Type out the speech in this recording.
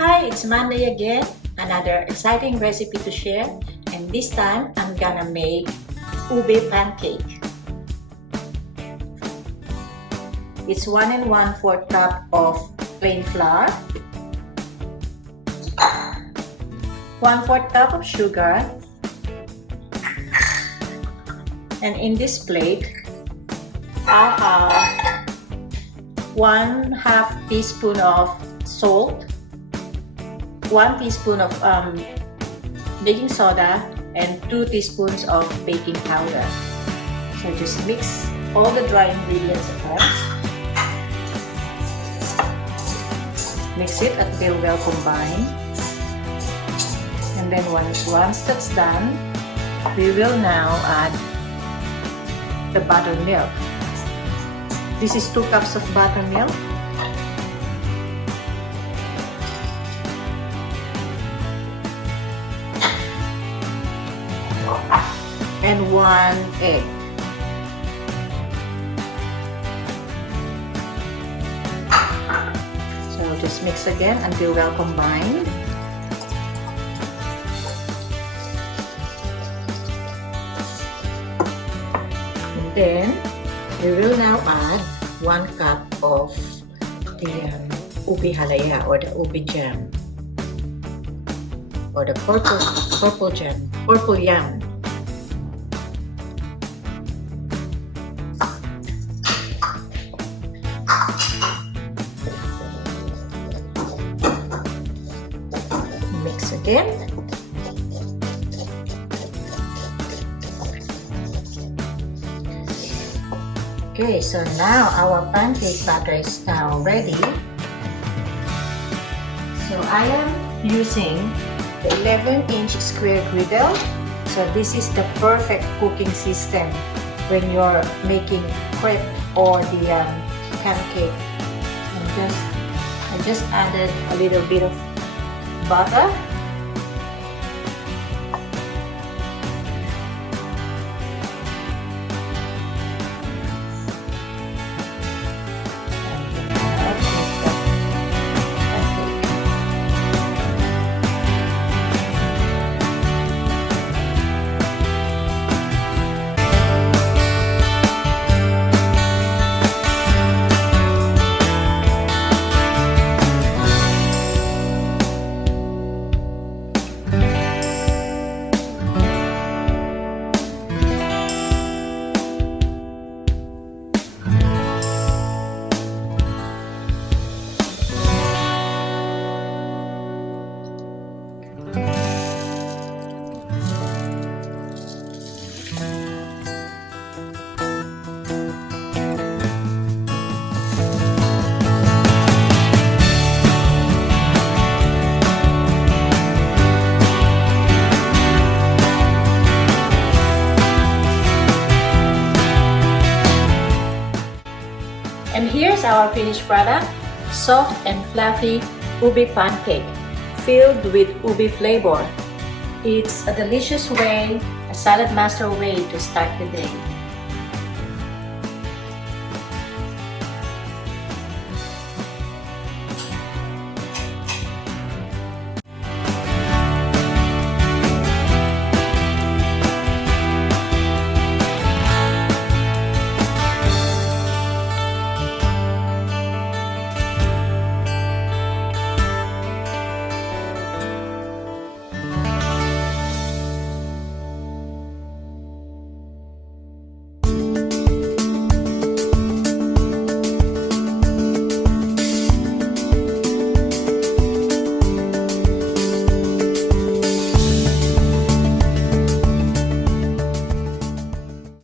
Hi, it's Monday again. Another exciting recipe to share, and this time I'm gonna make ube pancake. It's 1 1/4 cup of plain flour, 1/4 cup of sugar, and in this plate I have 1/2 teaspoon of salt, 1 teaspoon of baking soda, and 2 teaspoons of baking powder. So just mix all the dry ingredients at once. Mix it until well combined. And then once that's done, we will now add the buttermilk. This is 2 cups of buttermilk. And 1 egg. So just mix again until well combined. And then we will now add 1 cup of the ube halaya, or the ube jam, or the purple yam. Mix again. Okay, so now our pancake batter is now ready. So I am using the 11-inch square griddle. So this is the perfect cooking system when you're making crepe or the pancake. I just added a little bit of butter. And here's our finished product, soft and fluffy ube pancake filled with ube flavor. It's a delicious way, a Saladmaster way to start the day.